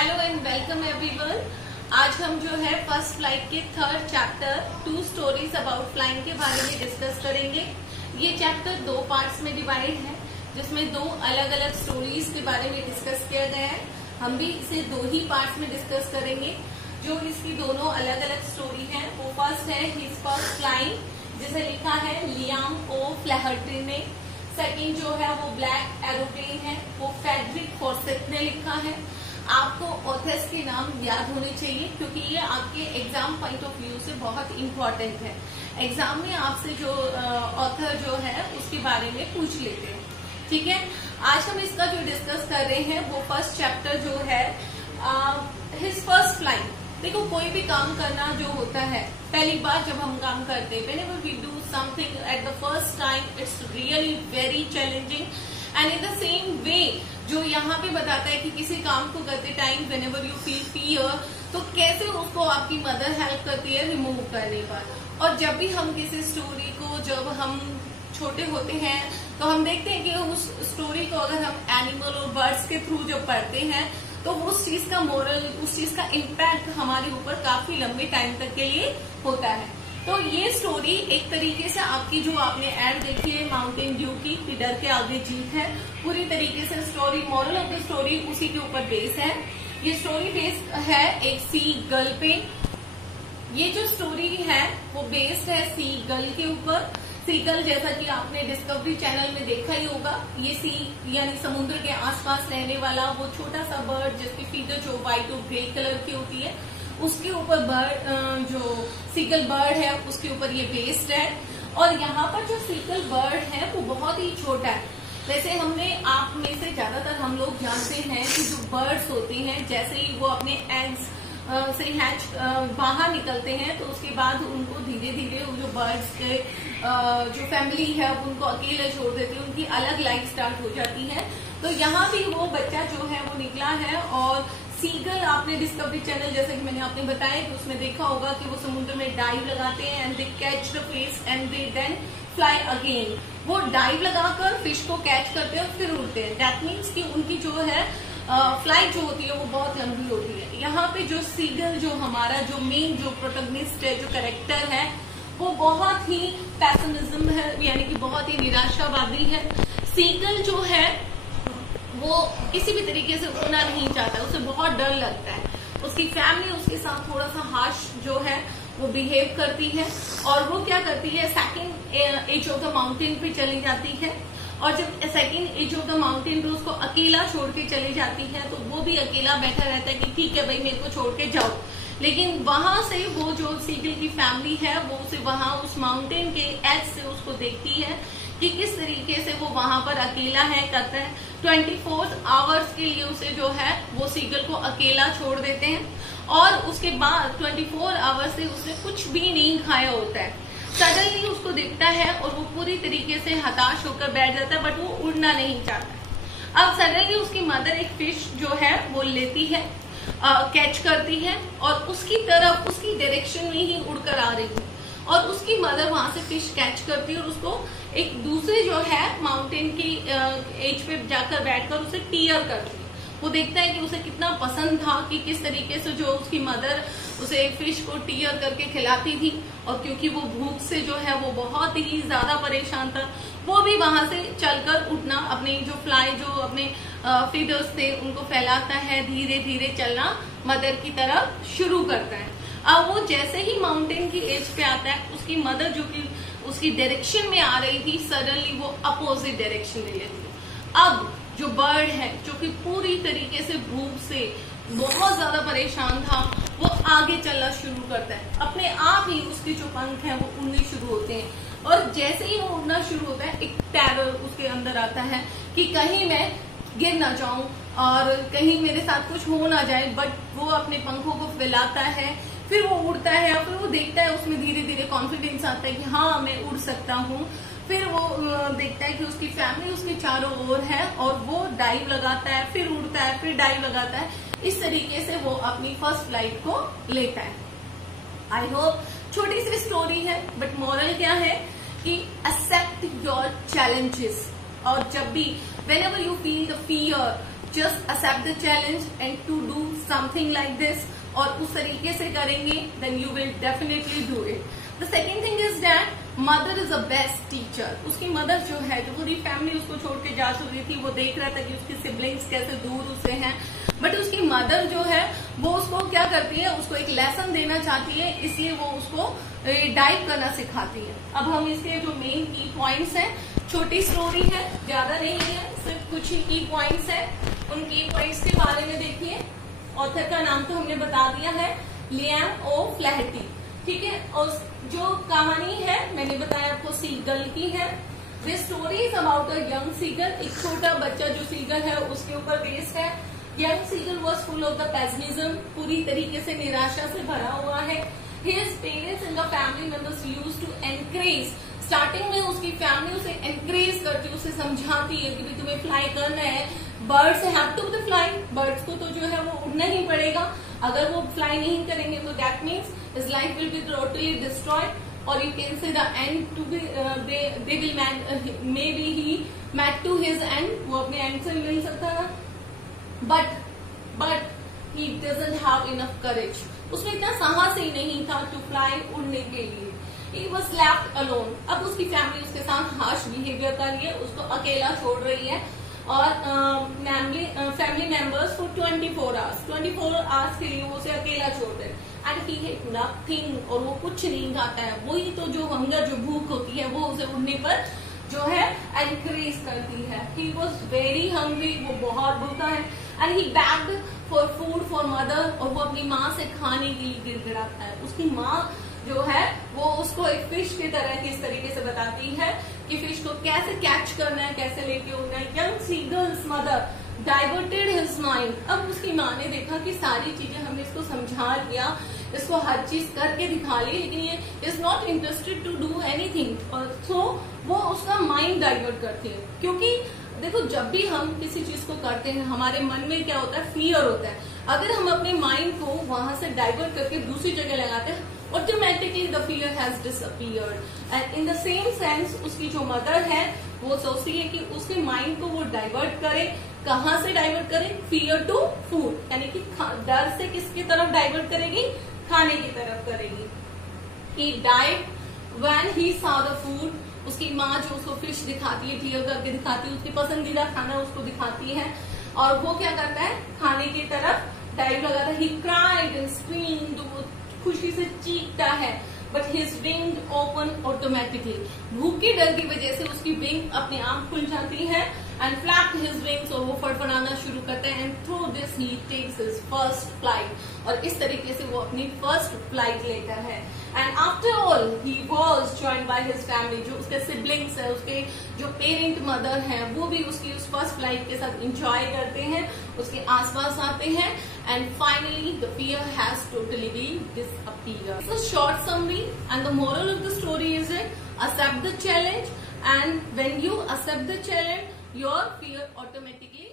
Hello and welcome everyone. आज हम जो है फर्स्ट फ्लाइट के third chapter 2 stories about flying के बारे में डिस्कस करेंगे। ये चैप्टर 2 पार्ट्स में डिवाइड है, जिसमें 2 अलग अलग स्टोरीज के बारे में डिस्कस किया गया है। हम भी इसे 2 ही पार्ट्स में डिस्कस करेंगे। जो इसकी दोनों अलग अलग स्टोरी है, वो फर्स्ट है हिज फर्स्ट फ्लाइंग, जिसे लिखा है लियाम ओ फ्लैहर्टी ने। सेकंड जो है वो ब्लैक एरोप्लेन है, वो फ्रेडरिक फॉर्सेट ने लिखा है। आपको ऑथर्स के नाम याद होने चाहिए, क्योंकि ये आपके एग्जाम पॉइंट ऑफ व्यू से बहुत इम्पोर्टेंट है। एग्जाम में आपसे जो ऑथर जो है उसके बारे में पूछ लेते हैं। ठीक है, आज हम इसका जो डिस्कस कर रहे हैं वो फर्स्ट चैप्टर जो है हिज फर्स्ट फ्लाइंग। देखो, कोई भी काम करना जो होता है, पहली बार जब हम काम करते हैं, whenever we do something at the first time, it's really very challenging. And in the same way, जो यहाँ पे बताता है कि किसी काम को करते time whenever you feel fear, तो कैसे उसको आपकी मदर हेल्प करती है रिमूव करने पर। और जब भी हम किसी स्टोरी को, जब हम छोटे होते हैं, तो हम देखते हैं कि उस स्टोरी को अगर हम एनिमल और बर्ड्स के थ्रू जब पढ़ते हैं, तो उस चीज का मोरल, उस चीज का इम्पैक्ट हमारे ऊपर काफी लंबे टाइम तक के लिए होता है। तो ये स्टोरी एक तरीके से आपकी, जो आपने एड देखी है माउंटेन ड्यू की, कि डर के आगे जीत है, पूरी तरीके से story, moral of the story उसी के ऊपर बेस है। ये स्टोरी बेस है एक सी गर्ल पे। ये जो स्टोरी है वो बेस्ड है सी गर्ल के ऊपर। सीगल, जैसा कि आपने डिस्कवरी चैनल में देखा ही होगा, ये सी यानी समुद्र के आसपास रहने वाला वो छोटा सा बर्ड, जिसकी फीचर जो व्हाइट और ग्रे कलर की होती है, उसके ऊपर बर्ड, जो सीगल बर्ड है उसके ऊपर ये बेस्ड है। और यहाँ पर जो सीगल बर्ड है वो बहुत ही छोटा है। वैसे हमने, आप में से ज्यादातर हम लोग जानते हैं कि जो बर्ड्स होते हैं, जैसे ही वो अपने एग्स से हैच बाहर निकलते हैं, तो उसके बाद उनको धीरे धीरे जो बर्ड्स के जो फैमिली है उनको अकेले छोड़ देती है, उनकी अलग लाइफ स्टार्ट हो जाती है। तो यहाँ भी वो बच्चा जो है वो निकला है। और सीगल, आपने डिस्कवरी चैनल, जैसे कि मैंने आपने बताया, कि उसमें देखा होगा कि वो समुद्र में डाइव लगाते हैं and they catch the fish and they then fly again. वो डाइव लगाकर फिश को कैच करते हैं और फिर उड़ते हैं। दैट मीन्स कि उनकी जो है फ्लाइट जो होती है वो बहुत लंबी होती है। यहाँ पे जो सीगल, जो हमारा जो मेन जो प्रोटोगनिस्ट है, जो कैरेक्टर है, वो बहुत ही पैसिमिज्म है, यानी कि बहुत ही निराशावादी है। सीगल जो है वो किसी भी तरीके से उड़ना नहीं चाहता, उसे बहुत डर लगता है। उसकी फैमिली उसके साथ थोड़ा सा हार्श जो है वो बिहेव करती है, और वो क्या करती है, second edge of the mountain पे चली जाती है। और जब second edge of the mountain पे उसको अकेला छोड़ के चली जाती है, तो वो भी अकेला बैठा रहता है कि ठीक है भाई, मेरे को छोड़ के जाओ। लेकिन वहां से वो जो सीगल की फैमिली है वो उसे वहां उस माउंटेन के एज से उसको देखती है कि किस तरीके से वो वहां पर अकेला है, करता है। 24 आवर्स के लिए उसे जो है वो सीगल को अकेला छोड़ देते हैं, और उसके बाद 24 आवर्स से उसने कुछ भी नहीं खाया होता है। सडनली उसको दिखता है और वो पूरी तरीके से हताश होकर बैठ जाता है, बट वो उड़ना नहीं चाहता। अब सडनली उसकी मदर एक फिश जो है वो लेती है, कैच करती है, और उसकी तरफ, उसकी डायरेक्शन में ही उड़कर आ रही है। और उसकी मदर वहां से फिश कैच करती है और उसको एक दूसरे जो है माउंटेन की एज पे जाकर बैठकर उसे टीयर करती है। वो देखता है कि उसे कितना पसंद था कि किस तरीके से जो उसकी मदर उसे फिश को टीयर करके खिलाती थी। और क्योंकि वो भूख से जो है वो बहुत ही ज्यादा परेशान था, वो भी वहां से चलकर उठना, अपने जो फ्लाई, जो अपने फीडर्स थे उनको फैलाता है, धीरे धीरे चलना मदर की तरफ शुरू करता है। अब वो जैसे ही माउंटेन की एज पे आता है, उसकी मदर जो कि उसकी डायरेक्शन में आ रही थी, सडनली वो अपोजिट डायरेक्शन ले लेती है। अब जो बर्ड है, जो कि पूरी तरीके से भूख से बहुत ज्यादा परेशान था, वो आगे चलना शुरू करता है। अपने आप ही उसके जो पंख हैं वो उड़ने शुरू होते हैं, और जैसे ही वो उड़ना शुरू होता है, एक टेरर उसके अंदर आता है कि कहीं मैं गिर ना जाऊं और कहीं मेरे साथ कुछ हो ना जाए। बट वो अपने पंखों को फैलाता है, फिर वो उड़ता है, और फिर वो देखता है, उसमें धीरे धीरे कॉन्फिडेंस आता है कि हाँ, मैं उड़ सकता हूँ। फिर वो देखता है कि उसकी फैमिली उसके चारों ओर है, और वो डाइव लगाता है, फिर उड़ता है, फिर डाइव लगाता है। इस तरीके से वो अपनी फर्स्ट फ्लाइट को लेता है। आई होप, छोटी सी स्टोरी है, बट मोरल क्या है कि एक्सेप्ट योर चैलेंजेस। और जब भी whenever you feel the fear, just accept the challenge and to do something like this, और उस तरीके से करेंगे then you will definitely do it. The second thing is that mother is a best teacher. उसकी mother जो है, जो पूरी फैमिली उसको छोड़ के जा चुकी थी, वो देख रहा था कि उसकी सिबलिंग्स कैसे दूर उससे हैं, बट उसकी मदर जो है वो उसको क्या करती है, उसको एक लेसन देना चाहती है, इसलिए वो उसको डाइव करना सिखाती है. अब हम इसके जो मेन की पॉइंट्स हैं, छोटी स्टोरी है, ज्यादा नहीं है, सिर्फ कुछ ही की पॉइंट्स है. उन की पॉइंट्स के बारे में देखिए. ऑथर का नाम तो हमने बता दिया है, लियाम ओ फ्लैहर्टी. ठीक है. और जो कहानी है मैंने बताया आपको सीगल की है. This story is about a young seagull. एक छोटा बच्चा जो सीगल है उसके ऊपर बेस्ड है. Young seagull was full of the pessimism. पूरी तरीके से निराशा से भरा हुआ है. His parents and the family members used to encourage. Starting में उसकी फैमिली उसे एनकरेज करती, उसे समझाती है कि भाई तुम्हें फ्लाई करना है. Birds have to be fly. Birds को तो जो है वो उड़ना ही पड़ेगा. अगर वो फ्लाई नहीं करेंगे तो that means his life will be totally destroyed, or you can say the end to be they will maybe he met to his end. वो अपने end से मिल सकता है, but he doesn't have enough courage. उसमें इतना साहस ही नहीं था to fly, उड़ने के लिए. He was left alone. अब उसकी फैमिली उसके साथ harsh behavior कर रही है, उसको अकेला छोड़ रही है, और family members for 24 hours 24 hours के लिए वो उसे अकेला छोड़ रहे हैं. एंड ही हैड नथिंग, और वो कुछ नहीं खाता है. वही तो जो हंगर, जो भूख होती है, वो उसे उड़ने पर जो है एनकरेज करती है. He was very hungry. वो बहुत भूखा है. And he bagged for food for mother. और वो अपनी माँ से खाने के लिए गिड़गिड़ाता है. उसकी माँ जो है वो उसको एक फिश की तरह किस तरीके से बताती है कि फिश को कैसे कैच करना है, कैसे लेके उड़ना है. Young seagulls mother diverted his mind. अब उसकी माँ ने देखा कि सारी चीजें हमने इसको समझा लिया, इसको हर चीज करके दिखा ली, लेकिन ये is not interested to do anything. So वो उसका माइंड डाइवर्ट करती है. क्योंकि देखो, जब भी हम किसी चीज को करते हैं हमारे मन में क्या होता है, फियर होता है. अगर हम अपने माइंड को वहां से डाइवर्ट करके दूसरी जगह लगाते हैं, automatically the fear has disappeared. And in the same sense उसकी जो मदर है वो सोचती है कि उसके माइंड को वो डाइवर्ट करे. कहाँ से डाइवर्ट करे? फियर टू फूड, यानी कि डर से किसकी तरफ डाइवर्ट करेगी? खाने की तरफ करेगी. He died when he saw the food. उसकी माँ जो उसको फिश दिखाती है, क्लियर करके दिखाती है, उसकी पसंदीदा खाना उसको दिखाती है, और वो क्या करता है, खाने की तरफ डाइव लगाता है. He cried and screamed. खुशी से चीखता है. But his wing open automatically. भूख के डर की वजह से उसकी विंग अपने आप खुल जाती है. And flap his wings. और वो फड़फड़ाना शुरू करते हैं. And through this he takes his first flight. और इस तरीके से वो अपनी फर्स्ट फ्लाइट लेता है. And after all he was joined by his family. जो उसके सिबलिंग्स है, उसके जो पेरेंट मदर हैं, वो भी उसकी उस फर्स्ट फ्लाइट के साथ इंजॉय करते हैं, उसके आसपास आते हैं. And finally, the fear has totally disappeared. It's a short summary, and the moral of the story is that accept the challenge, and when you accept the challenge, your fear automatically